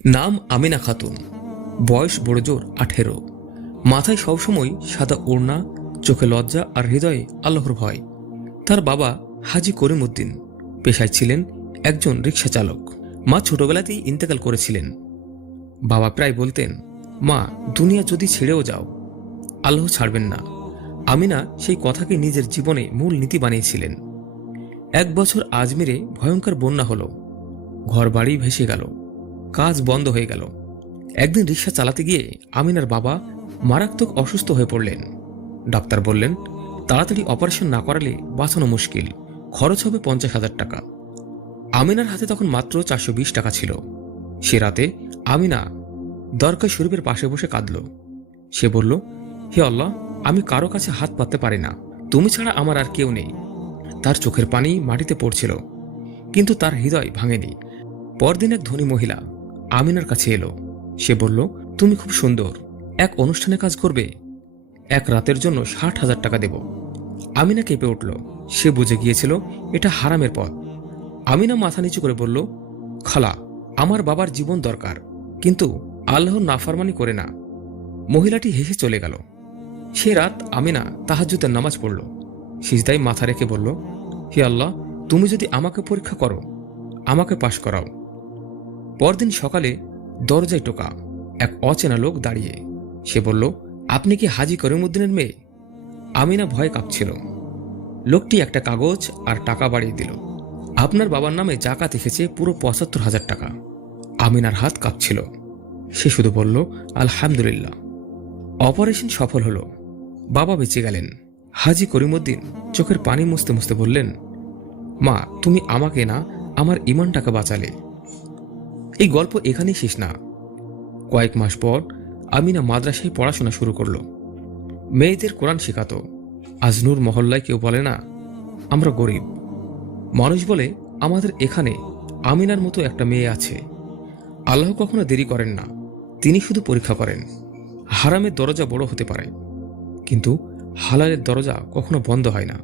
নাম আমিনা খাতুন, বয়স বড়জোর 18, মাথায় সবসময় সাদা ওড়না, চোখে লজ্জা আর হৃদয়ে আল্লাহর ভয়। তার বাবা হাজি করিম উদ্দিন পেশায় ছিলেন একজন রিকশা চালক। মা ছোটবেলাতেই ইন্তেকাল করেছিলেন। বাবা প্রায় বলতেন, মা, দুনিয়া যদি ছেড়েও যাও, আল্লাহ ছাড়বেন না। আমিনা সেই কথাকে নিজের জীবনে মূল নীতি বানিয়েছিলেন। 1 বছর আজমিরে ভয়ঙ্কর বন্যা হলো, ঘরবাড়ি ভেসে গেল, কাজ বন্ধ হয়ে গেল। একদিন রিকশা চালাতে গিয়ে আমিনার বাবা মারাত্মক অসুস্থ হয়ে পড়লেন। ডাক্তার বললেন, তাড়াতাড়ি অপারেশন না করালে বাঁচানো মুশকিল, খরচ হবে 50,000 টাকা। আমিনার হাতে তখন মাত্র 420 টাকা ছিল। সে রাতে আমিনা দরগাহ শরীফের পাশে বসে কাঁদল। সে বলল, হে আল্লাহ, আমি কারো কাছে হাত পাততে পারি না, তুমি ছাড়া আমার আর কেউ নেই। তার চোখের পানি মাটিতে পড়ছিল, কিন্তু তার হৃদয় ভাঙেনি। পরদিন এক ধনী মহিলা আমিনার কাছে এলো। সে বলল, তুমি খুব সুন্দর, এক অনুষ্ঠানে কাজ করবে, এক রাতের জন্য 60,000 টাকা দেব। আমিনা কেঁপে উঠল। সে বুঝে গিয়েছিল এটা হারামের পথ। আমিনা মাথা নিচু করে বলল, খালা, আমার বাবার জীবন দরকার, কিন্তু আল্লাহর নাফরমানি করে না। মহিলাটি হেসে চলে গেল। সে রাত আমিনা তাহাজ্জুদের নামাজ পড়ল। সিজদায় মাথা রেখে বলল, হে আল্লাহ, তুমি যদি আমাকে পরীক্ষা করো, আমাকে পাশ করাও। পরদিন সকালে দরজায় টোকা। এক অচেনা লোক দাঁড়িয়ে। সে বলল, আপনি কি হাজি করিমউদ্দিনের মেয়ে? আমিনা ভয়ে কাঁপছিল। লোকটি একটা কাগজ আর টাকা বাড়িয়ে দিল। আপনার বাবার নামে জাকাত এসেছে পুরো 75,000 টাকা। আমিনার হাত কাঁপছিল। সে শুধু বলল, আলহামদুলিল্লাহ। অপারেশন সফল হলো, বাবা বেঁচে গেলেন। হাজি করিমউদ্দিন চোখের পানি মুছতে মুছতে বললেন, মা, তুমি আমাকে না, আমার ইমানটাকে বাঁচালে। এই গল্প এখানেই শেষ না। কয়েক মাস পর আমিনা মাদ্রাসায় পড়াশোনা শুরু করলো। মেয়েদের কোরআন শেখাতো। আজ নূর মহল্লায় কেউ বলে না আমরা গরিব। মানুষ বলে আমাদের এখানে আমিনার মতো একটা মেয়ে আছে। আল্লাহ কখনো দেরি করেন না, তিনি শুধু পরীক্ষা করেন। হারামের দরজা বড় হতে পারে, কিন্তু হালালের দরজা কখনো বন্ধ হয় না।